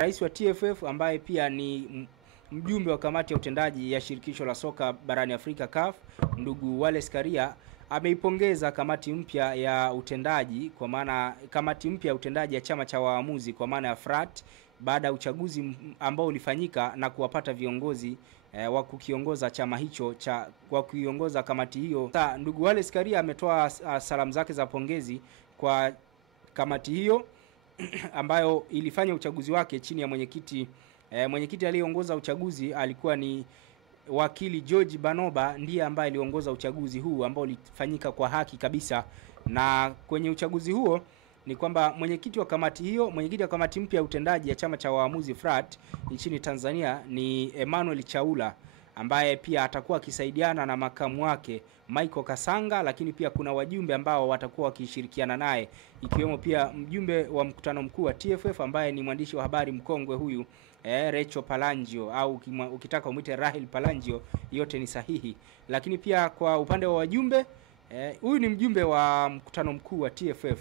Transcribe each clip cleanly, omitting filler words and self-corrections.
Rais wa TFF ambaye pia ni mjumbe wa kamati ya utendaji ya shirikisho la soka barani Afrika CAF, ndugu Wallace Karia ameipongeza kamati mpya ya utendaji, kwa maana kamati mpya ya utendaji ya chama cha waamuzi kwa maana ya FRAT, baada ya uchaguzi ambao ulifanyika na kuwapata viongozi wa kukiongoza chama hicho kwa kuiongoza kamati hiyo. Ndugu Wallace Karia ametoa salamu zake za pongezi kwa kamati hiyo ambayo ilifanya uchaguzi wake chini ya mwenyekiti aliyeongoza uchaguzi alikuwa ni wakili George Banoba, ndiye ambaye aliongoza uchaguzi huu ambao ulifanyika kwa haki kabisa. Na kwenye uchaguzi huo ni kwamba mwenyekiti wa kamati mpya ya utendaji ya chama cha waamuzi FRAT nchini Tanzania ni Emmanuel Chaula, ambaye pia atakuwa akisaidiana na makamu wake Michael Kasanga, lakini pia kuna wajumbe ambao watakuwa wakishirikiana naye, ikiwemo pia mjumbe wa mkutano mkuu wa TFF ambaye ni mwandishi wa habari mkongwe huyu Rachel Palangio, au ukitaka umwite Rahel Palangio, yote ni sahihi. Lakini pia kwa upande wa wajumbe huyu ni mjumbe wa mkutano mkuu wa TFF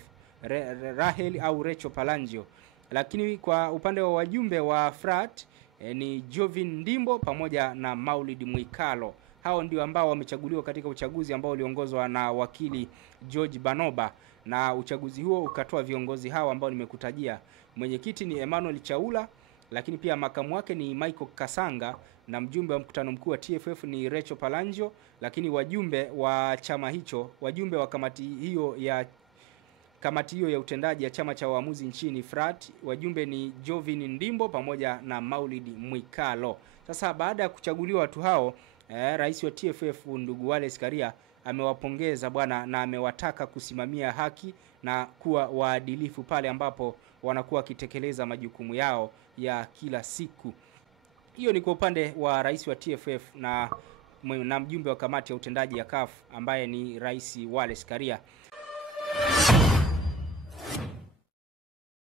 Rahel au Rachel Palangio. Lakini kwa upande wa wajumbe wa FRAT ni Jovin Ndimbo pamoja na Maulid Mwikalo. Hao ndio ambao wamechaguliwa katika uchaguzi ambao uliongozwa na wakili George Banoba, na uchaguzi huo ukatoa viongozi hao ambao nimekutajia. Mwenyekiti ni Emmanuel Chaula, lakini pia makamu wake ni Michael Kasanga, na mjumbe wa mkutano mkuu wa TFF ni Rachel Palangio. Lakini wajumbe wa chama hicho, wajumbe wa kamati hiyo ya utendaji ya chama cha waamuzi nchini FRAT, wajumbe ni Jovin Ndimbo pamoja na Maulid Mwikalo. Sasa baada ya kuchaguliwa watu hao, rais wa TFF ndugu Wallace Karia amewapongeza bwana, na amewataka kusimamia haki na kuwa waadilifu pale ambapo wanakuwa wakitekeleza majukumu yao ya kila siku. Hiyo ni kwa upande wa rais wa TFF na mjumbe wa kamati ya utendaji ya CAF ambaye ni Rais Wallace Karia.